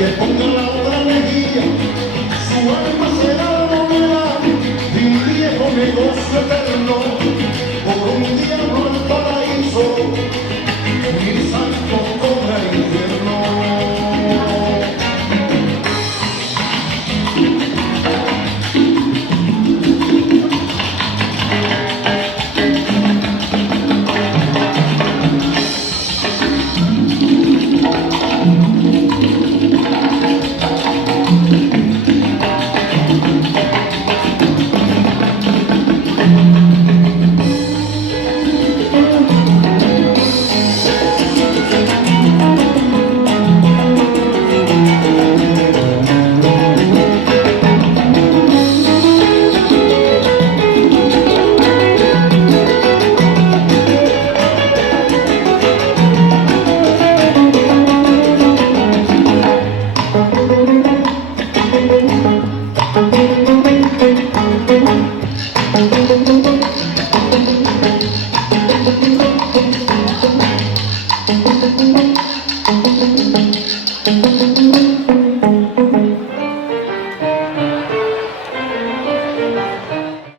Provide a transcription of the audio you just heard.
que ponga la otra mejilla, su alma será la moneda de un viejo negocio eterno, por un diablo al paraíso, mil santos contra el infierno.